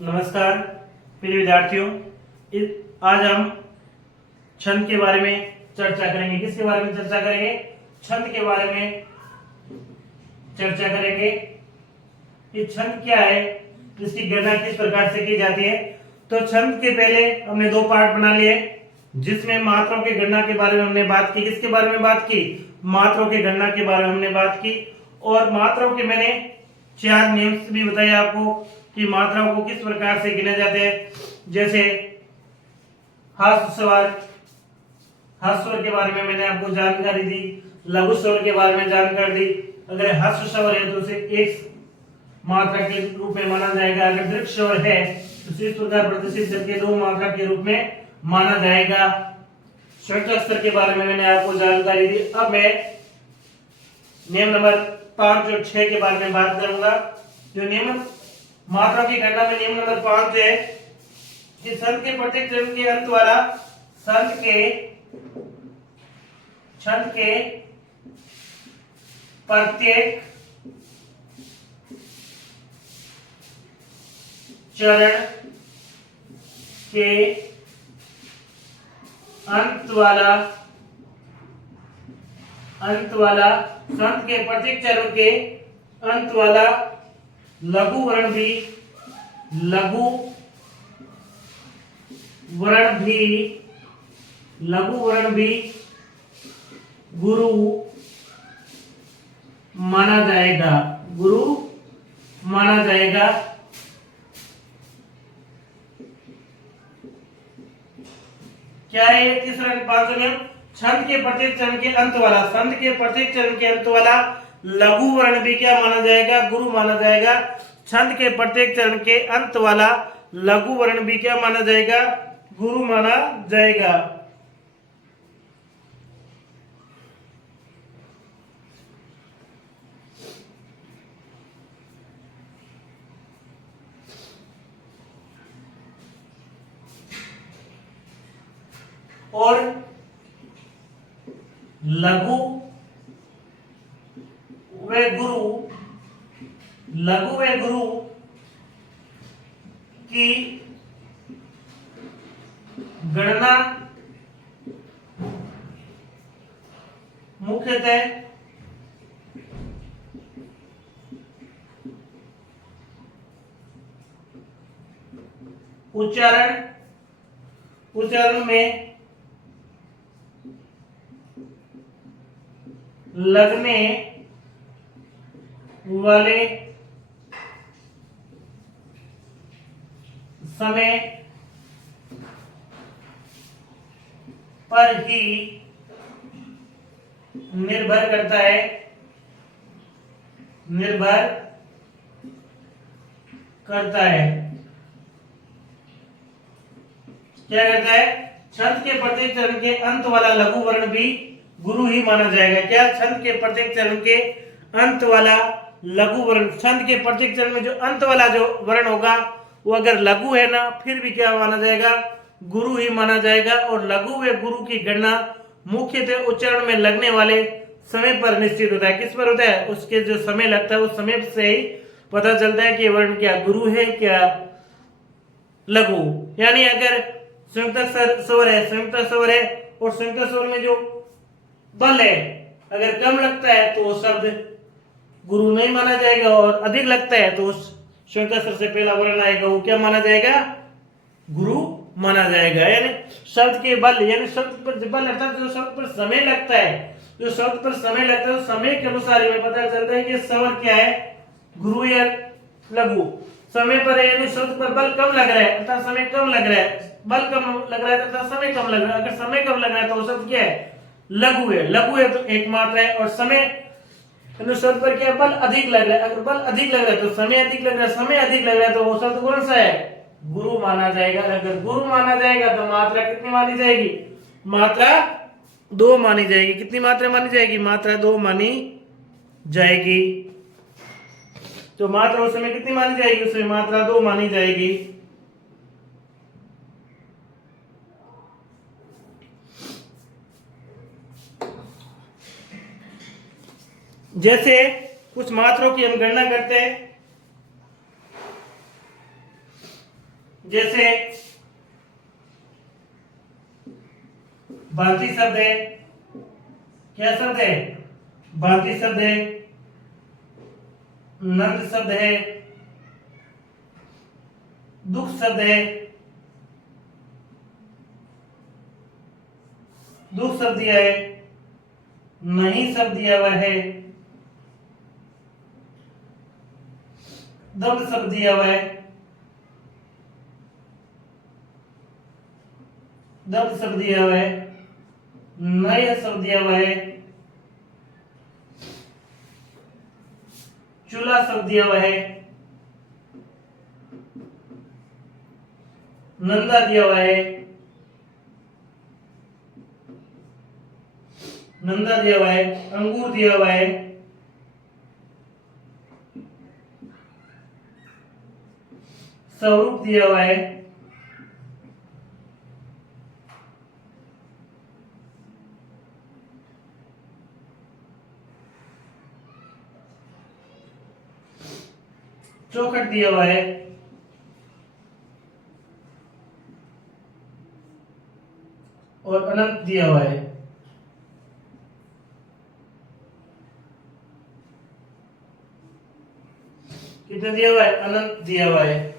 नमस्कार प्रिय विद्यार्थियों। आज हम छंद के बारे में चर्चा करेंगे। किसके बारे में चर्चा करेंगे? छंद के बारे में चर्चा करेंगे कि छंद क्या है, इसकी गणना किस प्रकार से की जाती है। तो छंद के पहले हमने दो पार्ट बना लिए, जिसमें मात्रों की गणना के बारे में हमने बात की। किसके बारे में बात की? मात्रों की गणना के बारे में हमने बात की। और मात्रों के मैंने 4 नियम भी बताए आपको कि मात्राओं को किस प्रकार से गिने जाते हैं। जैसे ह्रस्व स्वर के बारे में मैंने आपको जानकारी दी, लघु स्वर के बारे में जानकारी दी। अगर ह्रस्व स्वर है तो उसे एक मात्रा के रूप में माना जाएगा, अगर दीर्घ स्वर है तो इस प्रकार प्रतिष्ठित करके 2 मात्रा के रूप में माना जाएगा। संयुक्त अक्षर के बारे में मैंने आपको जानकारी दी। अब मैं नियम नंबर 5 और 6 के बारे में बात करूंगा। जो नियम मात्रा की गणना में नियम नंबर 5 है कि छंद के प्रत्येक चरण के अंत वाला छंद के प्रत्येक चरण के अंत वाला छंद के प्रत्येक चरण के अंत वाला लघु वर्ण भी गुरु माना जाएगा। क्या है तीसरा 5वां नियम? छंद के प्रत्येक चरण के अंत वाला लघु वर्ण भी क्या माना जाएगा? गुरु माना जाएगा। छंद के प्रत्येक चरण के अंत वाला लघु वर्ण भी क्या माना जाएगा? गुरु माना जाएगा। और लघु व गुरु की गणना मुख्यतः उच्चारण में लगने वाले समय पर ही निर्भर करता है। क्या करता है? छंद के प्रत्येक चरण के अंत वाला लघु वर्ण भी गुरु ही माना जाएगा। क्या? छंद के प्रत्येक चरण के अंत वाला लघु वर्ण, छंद के प्रत्येक चरण में जो अंत वाला जो वर्ण होगा वो अगर लघु है ना, फिर भी क्या माना जाएगा? गुरु ही माना जाएगा। और लघु व गुरु की गणना मुख्यतः उच्चारण में लगने वाले समय पर निश्चित होता है। किस पर होता है? उसके जो समय लगता है उस समय से ही पता चलता है कि वर्ण क्या गुरु है क्या लघु। यानी अगर संयुक्त स्वर है और संयुक्त स्वर में जो बल है अगर कम लगता है तो वो शब्द गुरु नहीं माना जाएगा, और अधिक लगता है तो उस संयुक्त स्वर से पहला वर्ण आएगा वो क्या माना जाएगा? गुरु माना जाएगा। यानी शब्द के बल, यानी शब्द पर बल अर्थात जो शब्द पर समय लगता है, तो समय के अनुसार हमें पता चलता है कि स्वर क्या है, गुरु या लघु। समय पर यानी शब्द पर बल कम लग रहा है अर्थात समय कम लग रहा है, बल कम लग रहा है अर्थात समय कम लग रहा है। अगर समय कम लग रहा है तो शब्द क्या है? लघु है तो एक मात्रा है। और समय शब्द पर क्या बल अधिक लग रहा है, अगर बल अधिक लग रहा है तो समय अधिक लग रहा है तो वो शब्द कौन सा है? गुरु माना जाएगा। अगर गुरु माना जाएगा तो मात्रा कितनी मानी जाएगी? मात्रा 2 मानी जाएगी। कितनी मात्रा मानी जाएगी? मात्रा 2 मानी जाएगी। तो मात्रा उस समय कितनी मानी जाएगी? उसमें मात्रा 2 मानी जाएगी। जैसे कुछ मात्रों की हम गणना करते हैं। जैसे भांति शब्द है, क्या शब्द है, भांति शब्द है, नंद शब्द है, दुख शब्द है, दुख शब्द दिया है, नहीं शब्द दिया हुआ है, दम्भ शब्द दिया हुआ है, दम्भ शब्द दिया हुआ है, नय शब्द दिया हुआ है, चूल्हा शब्द दिया हुआ है, नंदा दिया हुआ है, नंदा दिया हुआ है, अंगूर दिया हुआ है, स्वरूप दिया हुआ है, चौखट दिया हुआ है, और अनंत दिया हुआ है। कितना दिया हुआ है, अनंत दिया हुआ है।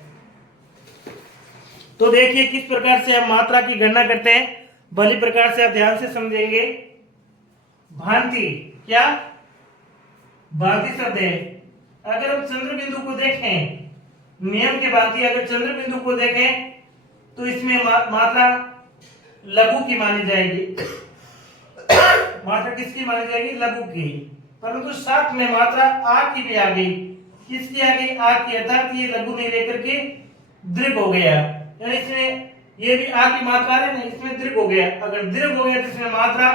तो देखिए किस प्रकार से हम मात्रा की गणना करते हैं, भली प्रकार से आप ध्यान से समझेंगे। भांति, क्या भांति शब्द है, अगर हम चंद्र बिंदु को देखें, नियम के भांति अगर चंद्र बिंदु को देखें तो इसमें मात्रा लघु की मानी जाएगी। मात्रा किसकी मानी जाएगी, लघु की। परंतु साथ में मात्रा आ की भी आ गई, किसकी आ गई, आ की, अर्थात ये लघु नहीं लेकर के दीर्घ हो गया, यानी इसमें ये भी आ की मात्रा है ना, इसमें दीर्घ हो गया। अगर दीर्घ हो गया तो इसमें मात्रा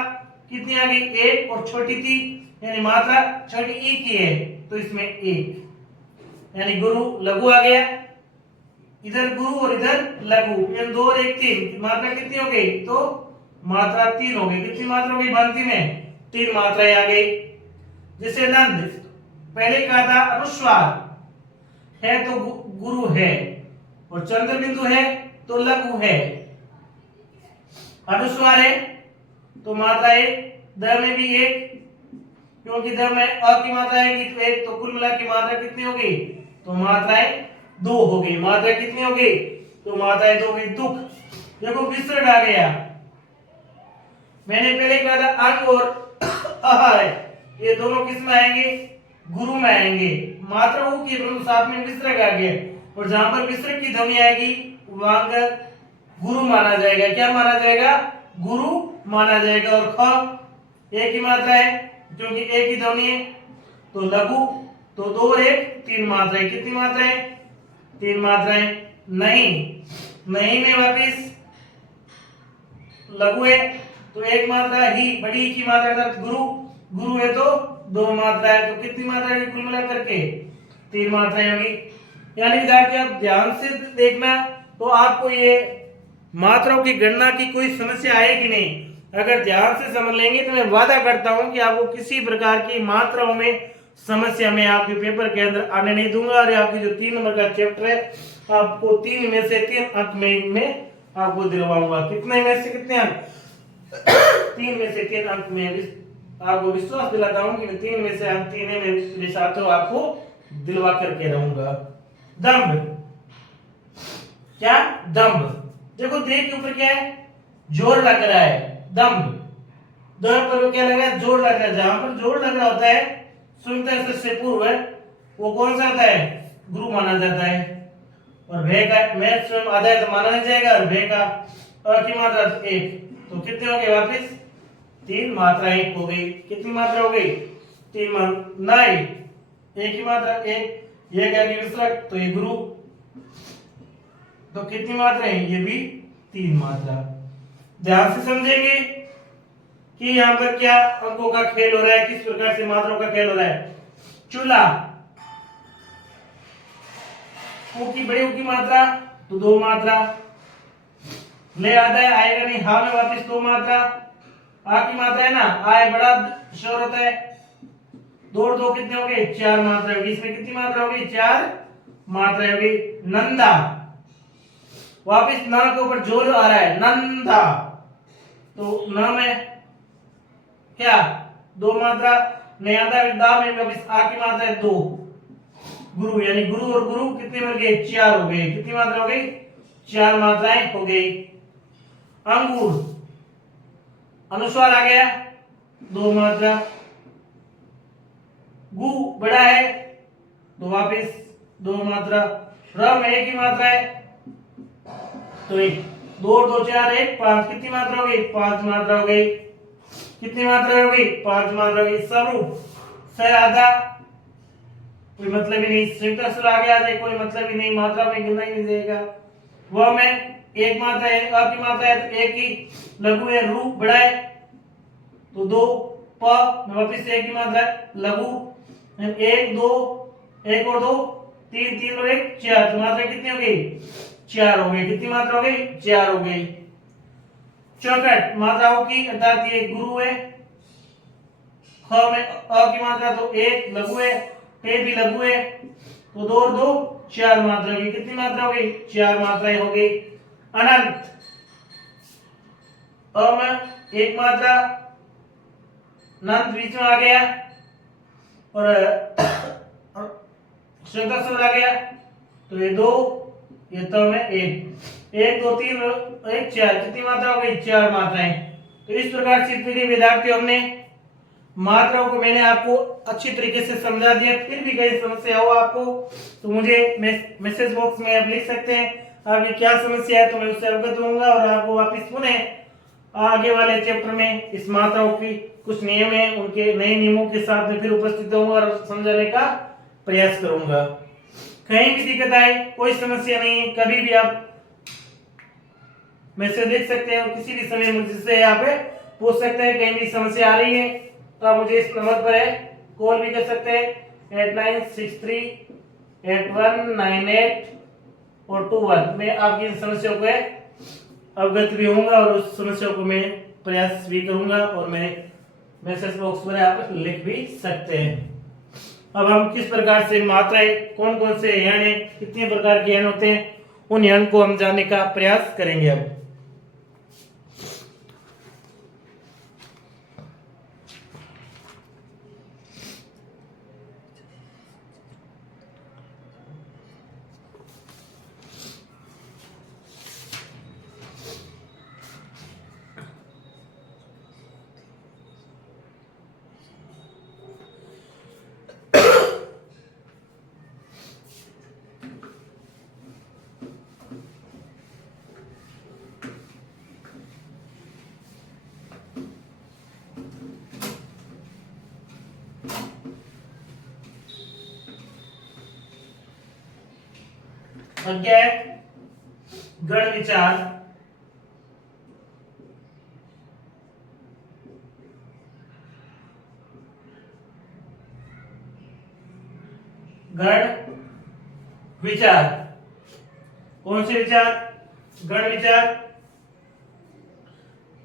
कितनी आ गई, एक, और छोटी थी यानी मात्रा छोटी ई की है तो इसमें एक, यानी गुरु लघु आ गया, इधर गुरु और इधर लघु, यानी 2 और 1 3, मात्रा कितनी हो गई, तो मात्रा 3 हो गई। कितनी मात्रा हो गई भांति में, 3 मात्राएं आ गई। जैसे नंद, पहले कहा था अनुस्वार है तो गुरु है, और चंद्र बिंदु है तो लघु है। अनुस्वार है तो मात्रा 1, द में भी 1, क्योंकि द में अ की मात्रा आएगी तो 1, तो कुल मिला की मात्रा कितनी होगी, तो मात्राएं 2 हो गई। मात्रा कितनी हो गई, तो मात्राएं 2 हो गई। दुख, देखो विसर्ग आ गया, मैंने पहले कहा था अंग और अह है, ये दोनों किस में आएंगे, गुरु में आएंगे। मात्रा ऊ की परंतु साथ में विसर्ग आ गया, और जहां पर विसर्ग की ध्वनि आएगी वहां गुरु माना जाएगा। क्या माना जाएगा, गुरु माना जाएगा। और ख एक ही मात्रा है, क्योंकि एक ही ध्वनि है तो लघु, तो 2 और 1 3 मात्राएं। कितनी मात्राएं, 3 मात्राएं। नहीं, नहीं में वापिस लघु है तो 1 मात्रा ही, बड़ी की मात्रा गुरु, गुरु है तो 2 मात्रा है, तो कितनी मात्रा है कुल मिलाकर के 3 मात्राएं होगी। यानी विद्यार्थी आप ध्यान से देखना तो आपको ये मात्राओं की गणना की कोई समस्या आएगी नहीं। अगर ध्यान से समझ लेंगे तो मैं वादा करता हूं कि आपको किसी प्रकार की मात्राओं में समस्या में आपके पेपर के अंदर आने नहीं दूंगा। और आपकी जो 3 नंबर का चैप्टर है आपको 3 में से 3 अंक में आपको दिलवाऊंगा। कितने में से कितने अंक, 3 में से 3 अंक में आपको विश्वास दिलाता हूं कि 3 में से अंक 3 में मेरे साथ आपको दिलवा करके रहूंगा। दम्भ, क्या दम्भ, देखो देह के ऊपर क्या है, जोर लग रहा है, दम्भ, दो पर क्या लग रहा है, जोर लग रहा है। जहां पर जोर लग रहा होता है सुनते से पूर्व वो कौन सा होता है, गुरु माना जाता है। और भय का मैं स्वयं आधा है तो माना नहीं जाएगा, और भय का अ की मात्रा 1, तो कितने हो गए वापस 3 मात्राएं हो गई। कितनी मात्रा हो गई, 3 मात्रा। नहीं, एक ही मात्रा, एक, ये क्या विसर्ग तो ये गुरु, तो कितनी मात्रा है, ये भी 3 मात्रा। ध्यान से समझेंगे कि यहाँ पर क्या अंकों का खेल हो रहा है, किस प्रकार से मात्राओं का खेल हो रहा है। चूल्हा, ऊ की बड़ी ऊ की मात्रा तो 2 मात्रा, ले आधा है आएगा नहीं, हा में वापस 2 मात्रा, आ की मात्रा है ना, आए बड़ा शोर होता है, 2 और 2 कितने हो गए, 4 मात्रा होगी। इसमें कितनी मात्रा होगी, 4 मात्रा होगी। नंदा, वापिस न के ऊपर जोर आ रहा है, नंदा, तो न में क्या दो मात्रा, नयादा दा में वापिस आ की मात्रा है दो, गुरु यानी गुरु और गुरु कितने बन गए, चार हो गए। कितनी मात्रा हो गई, चार मात्राएं हो गई। अंगूर, अनुस्वार आ गया, दो मात्रा, गु बड़ा है तो वापिस दो मात्रा, र में एक ही मात्रा है तो एक, दो और दो चार, एक पांच, कितनी मात्रा हो गई, पांच मात्रा हो गई। कितनी मात्रा हो गई, पांच मात्रा हो गई। स्वरूप, स आधा, कोई मतलब ही नहीं, संयुक्त अक्षर आ गया है, कोई मतलब ही नहीं, मात्रा में गिनना ही नहीं देगा। वह में एक मात्रा है, अ की मात्रा है तो एक ही, लघु है, रू बड़ा है तो दो, प में वापिस एक ही मात्रा है, लघु, एक दो, एक और दो, तीन, तीन और एक चार, तो मात्रा कितनी हो गई, चार हो गई। कितनी मात्रा हो गई, चार हो गई। चौकट, मात्राओं की अर्थात ये गुरु है, ख में अ की मात्रा तो एक, लघु है, टे भी लघु है तो दो और दो चार मात्रा की, कितनी मात्रा हो गई, चार मात्राएं हो गई। अनंत, अ में एक मात्रा, नंत बीच में आ गया और शब्द आ गया तो ये दो, ये तो में एक, एक दो तीन एक चार, कितनी मात्रा हो गई, चार मात्राएं। तो इस प्रकार से प्रिय विद्यार्थियों हमने मात्राओं को मैंने आपको अच्छी तरीके से समझा दिया। फिर भी कहीं समस्या हो आपको तो मुझे मैसेज बॉक्स में आप लिख सकते हैं आपकी क्या समस्या है, तो मैं उससे अवगत रहूंगा और आपको वापस पुनः आगे वाले चैप्टर में इस मात्राओं की कुछ नियम है उनके नए नियमों के साथ में फिर उपस्थित होऊंगा और समझाने का प्रयास करूंगा। कहीं भी दिक्कत आए कोई समस्या नहीं है, कभी भी आप मैसेज लिख सकते हैं और किसी भी समय मुझसे यहाँ पे पूछ सकते हैं। कहीं भी समस्या आ रही है तो आप मुझे इस नंबर पर है कॉल भी कर सकते हैं 89638198 और 21। मैं आपकी इन समस्याओं को अवगत भी होऊंगा और उस समस्या को मैं प्रयास भी करूंगा और मैं मैसेज बॉक्स में आप लिख भी सकते हैं। अब हम किस प्रकार से मात्राएं, कौन कौन से यण है, कितने प्रकार के यण होते हैं, उन यण को हम जानने का प्रयास करेंगे। अब क्या है, गण विचार, गण विचार, कौन से विचार, गण विचार।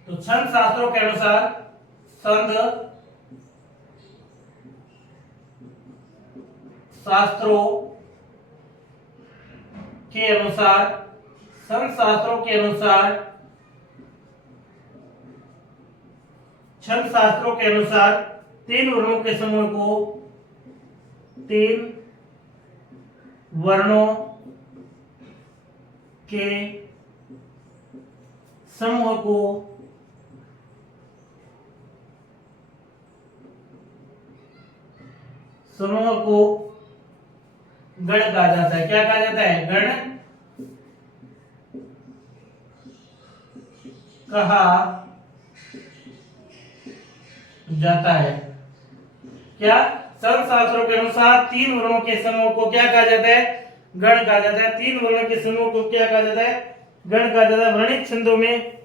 तो छंद शास्त्रों के अनुसार, छंद शास्त्रों के अनुसार, छंद शास्त्रों के अनुसार, छंद शास्त्रों के अनुसार तीन वर्णों के समूह को, तीन वर्णों के समूह को गण कहा जाता है। क्या कहा जाता है, गण कहा जाता है। क्या, शास्त्रों के अनुसार तीन वर्णों के समूह को क्या कहा जाता है, गण कहा जाता है। तीन वर्णों के समूह को क्या कहा जाता है, गण कहा जाता है। वर्णित छंदों में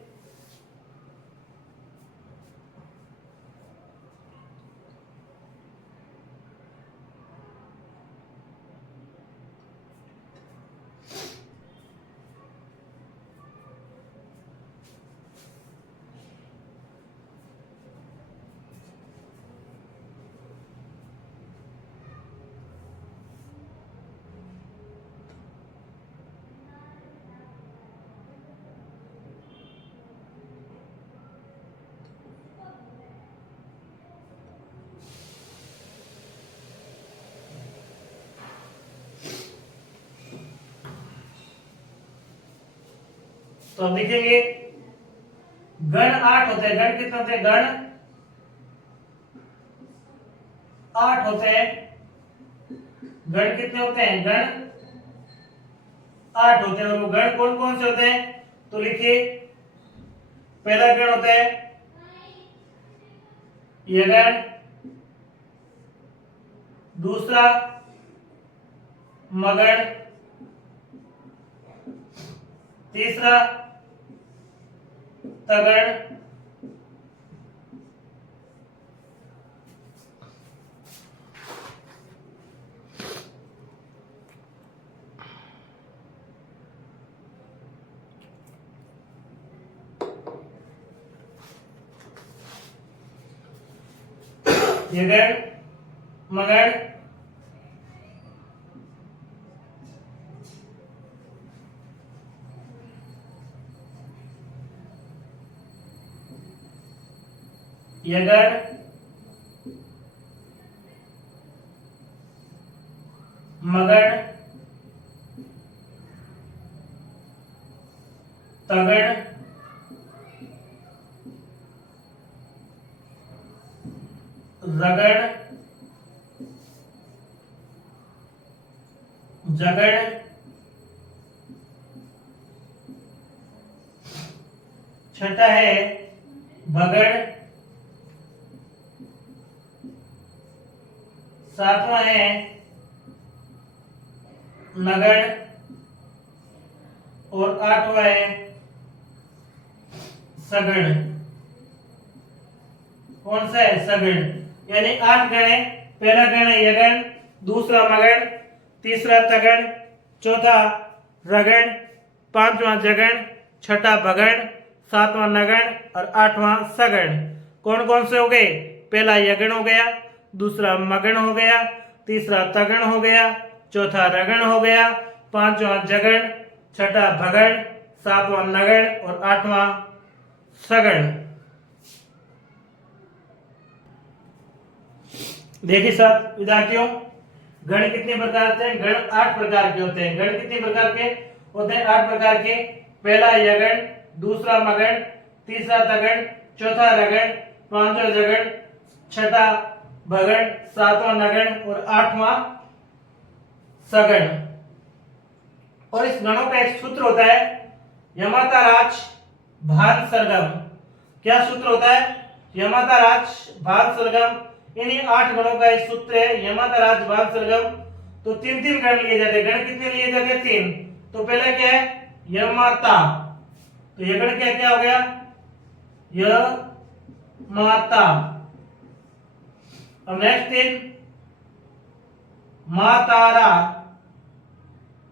तो हम लिखेंगे गण 8 होते हैं। गण कितने होते हैं? गण 8 होते हैं। गण कितने होते हैं? गण 8 होते हैं। और वो गण कौन कौन से होते हैं? तो लिखिए, पहला गण होता है यगण, दूसरा मगण, तीसरा तगण, यगण, मगण, यगण, मगण, तगण, रगड़, जगड़, छठा है भगड़, सातवां है नगड़ और आठवां है सगड़। कौन सा है? सगड़। यानी 8 गण है। पहला गण है यगण, दूसरा मगण, तीसरा तगण, चौथा रगण, पांचवा जगण, छठा भगण, सातवां नगण और आठवां सगण। कौन कौन से हो गए? पहला यगण हो गया, दूसरा मगण हो गया, तीसरा तगण हो गया, चौथा रगण हो गया, पांचवा जगण, छठा भगण, सातवां नगण और आठवां सगण। देखिए साथ विद्यार्थियों, गण कितने प्रकार के हैं? गण 8 प्रकार के होते हैं। गण कितने प्रकार के होते हैं? 8 प्रकार के। पहला यगण, दूसरा मगण, तीसरा तगण, चौथा रगण, पांचवा जगण, छठा भगण, सातवां नगण और आठवां सगण। और इस गणों का एक सूत्र होता है यमाता राज भान सरगम। क्या सूत्र होता है? यमाता राज भान सरगम। इन्हीं 8 गणों का एक सूत्र है यमाता राज भान सरगम। तो 3 गण लिए जाते हैं। गण कितने लिए जाते हैं? 3। तो पहले क्या है? यमाता। तो ये गण क्या क्या हो गया? यमाता। अब नेक्स्ट 3 मातारा।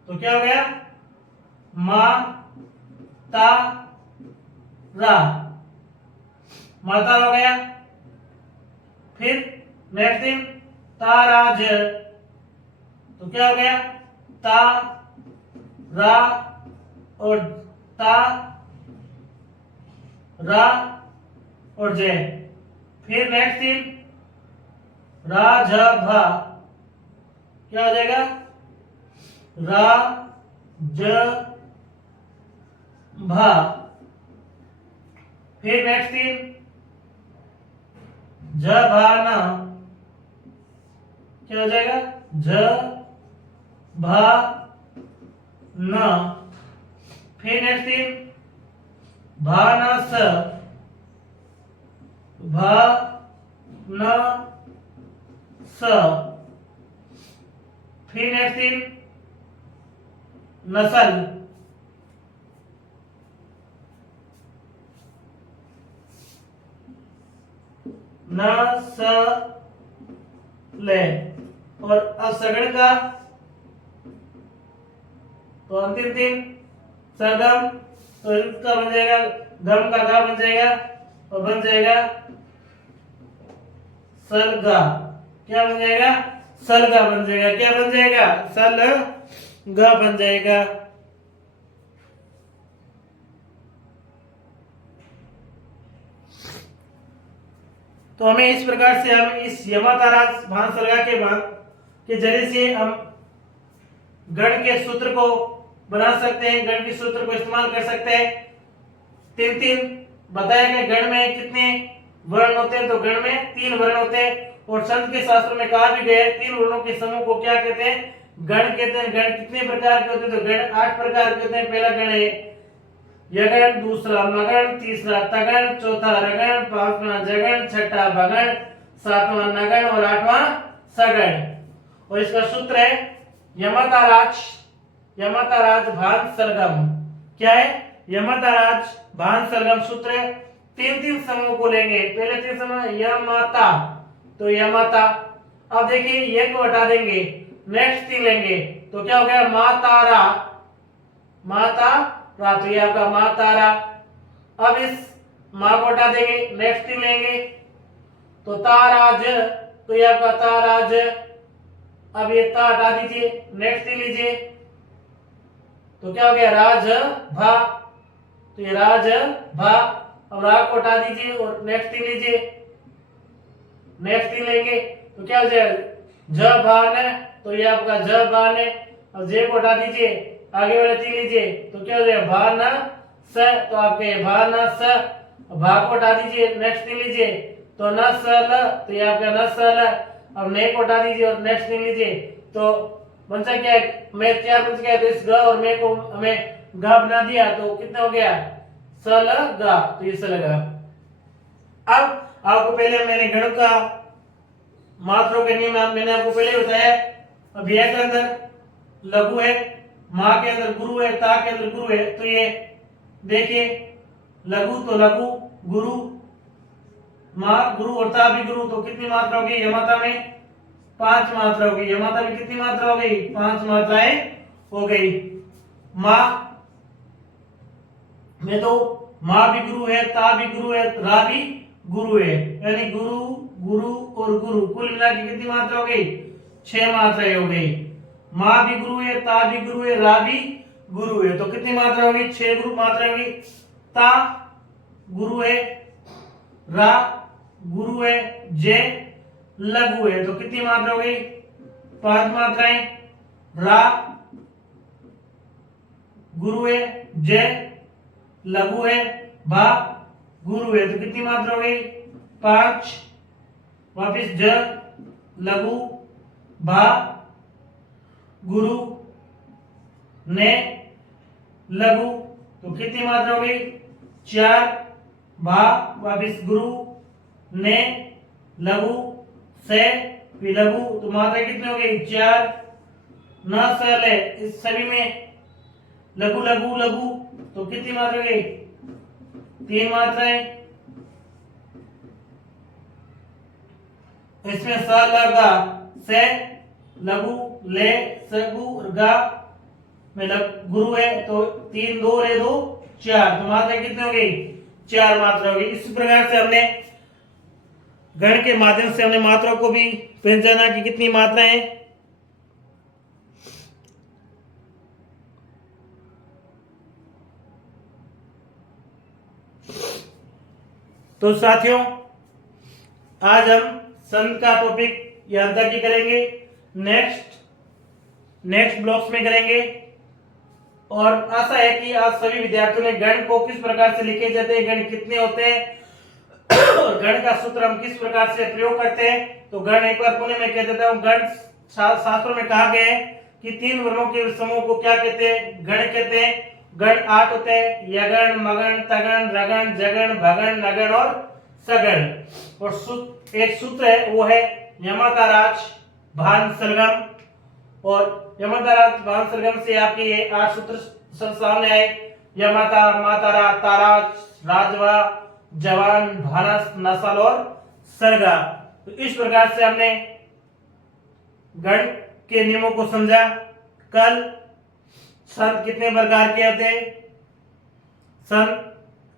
तो क्या हो गया? माता रा। माता हो गया। फिर नेक्स्ट 3 ताराज। तो क्या हो गया? ता रा और ता रा और जय। फिर नेक्स्ट 3 राजभा। क्या हो जाएगा? रा ज भा। फिर नेक्स्ट 3 जभाना। क्या हो जाएगा? ज भा न। फिर नेक्स्ट 3 भानस। भा न स। फिर नेक्स्ट 3 नसल। न स ले। और अब सगड़ का तो अंतिम 3 सरगम। तो इसका बन जाएगा गम का गा बन जाएगा और बन जाएगा सलगा। क्या बन जाएगा? सलगा बन जाएगा। क्या बन जाएगा? सलगा बन जाएगा। तो हमें इस प्रकार से हम इस यमातारा भानसरगा के जरिए से हम गण के सूत्र को बना सकते हैं, गण के सूत्र को इस्तेमाल कर सकते हैं तीन तीन बताया गया। गण में कितने वर्ण होते हैं? तो गण में 3 वर्ण होते हैं। और संत के शास्त्र में कहा भी गया है 3 वर्णों के समूह को क्या कहते हैं? गण कहते हैं। गण कितने प्रकार के होते हैं? तो गण 8 प्रकार के होते हैं। पहला गण है यगण, दूसरा मगण, तीसरा तगण, चौथा रगण, पांचवा जगण, छठा भगण, सातवां नगण और आठवां सगण। और इसका सूत्र है यमताराज भान सरगम। क्या है? यमताराज भान सरगम सूत्र है। 3 समूह को लेंगे। पहले 3 समूह यमता, तो यमता। अब देखिए ये को हटा देंगे, नेक्स्ट 3 लेंगे तो क्या हो गया? मातारा, मातारा, तो ये आपका मातारा। अब इस मां को हटा देंगे, नेक्स्ट 3 लेंगे तो ताराज, तो ये आपका ताराज। अब ये ता हटा दीजिए, नेक्स्ट लीजिए तो क्या हो गया? राज भा, तो ये राज भा। अब रा को हटा दीजिए और नेक्स्ट लीजिए, नेक्स्ट लेंगे तो क्या हो जाएगा? ज भान, तो ये आपका ज भान है। अब जे को हटा दीजिए, आगे वाले 3 लीजिए तो क्या हो जाएगा? भान स, तो आपके भान स। भा को हटा दीजिए, नेक्स्ट लीजिए तो न स ल, तो ये आपका न स ल। अब ने को हटा दीजिए और नेक्स्ट लीजिए तो बनसा क्या है? मैं 4 बच गया, तो इस ग और मैं को हमें ग बना दिया तो कितना हो गया? स ल ग, तो ये स लगा। अब आपको पहले मैंने गण का मात्रों के नियम मैंने आपको पहले बताया। अब यह के अंदर लघु है, मां के अंदर गुरु है, ता के अंदर गुरु है। तो ये देखिए लघु तो लघु, गुरु, मां गुरु और ता भी गुरु, तो कितनी मात्रा होगी? यमता में 5 मात्रा होगी। यमता में कितनी मात्रा हो गई? 5 मात्राएं हो गई। मां में तो मां भी गुरु है, ता भी गुरु है, रा भी गुरु है, यानी गुरु, गुरु और गुरु, कुल मिला के कितनी मात्रा हो गई? 6 मात्राएं हो गई। मां भी गुरु है, ता भी गुरु है, रा भी गुरु है, तो कितनी मात्रा होगी? 6 गुरु मात्रा होगी। ता गुरु है, रा गुरु है, जे लघु है, तो कितनी मात्रा हो गई? 5 मात्राएं। रा गुरु है, जे लघु है, भा गुरु है, तो कितनी मात्रा हो गई? 5। वापिस ज लघु, भा गुरु, ने लघु, तो कितनी मात्रा हो गई? 4। भा वापिस गुरु, ने लघु, से भी लघु, तो मात्रा कितनी हो गई? 4। न सल है, इस सभी में लघु लघु लघु, तो कितनी मात्रा हो गई? 3 मात्राएं। इसमें स ल गा, से लघु, ले सगु और गा में गुरु है, तो 3 2 रे 2 4, तो मात्रा कितनी हो गई? 4 मात्रा हो गई। इस प्रकार से हमने गण के माध्यम से हमने मात्रा को भी पहचाना कि कितनी मात्राएं हैं। तो साथियों आज हम संत का टॉपिक यहाँ तक ही करेंगे, नेक्स्ट ब्लॉक्स में करेंगे। और आशा है कि आज सभी विद्यार्थियों ने गण को किस प्रकार से लिखे जाते हैं, गण कितने होते हैं और गण का सूत्र हम किस प्रकार से प्रयोग करते हैं। तो गण एक बार पुनः मैं कह देता हूँ, गण शास्त्रों में कहा गया है कि 3 वर्णों के समूह को क्या कहते हैं? गण कहते हैं। गण 8 होते हैं, यगण, मगण, तगण, रगण, जगण, भगण, नगण और सगण। और एक सूत्र है वो है यमताराज भान सरगम, और यमताराज भान सरगम से आपके ये 8 सूत्र सामने आए। यमता, मातारा, ताराज, राजवा, जवान, भानस, नसल और सरगा। तो इस प्रकार से हमने गण के नियमों को समझा। कल संत कितने प्रकार के होते हैं, संत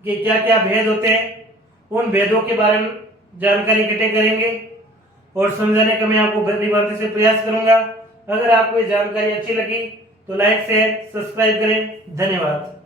के क्या क्या भेद होते हैं, उन भेदों के बारे में जानकारी इकट्ठे करेंगे और समझाने का मैं आपको भांति से प्रयास करूंगा। अगर आपको ये जानकारी अच्छी लगी तो लाइक शेयर सब्सक्राइब करें। धन्यवाद।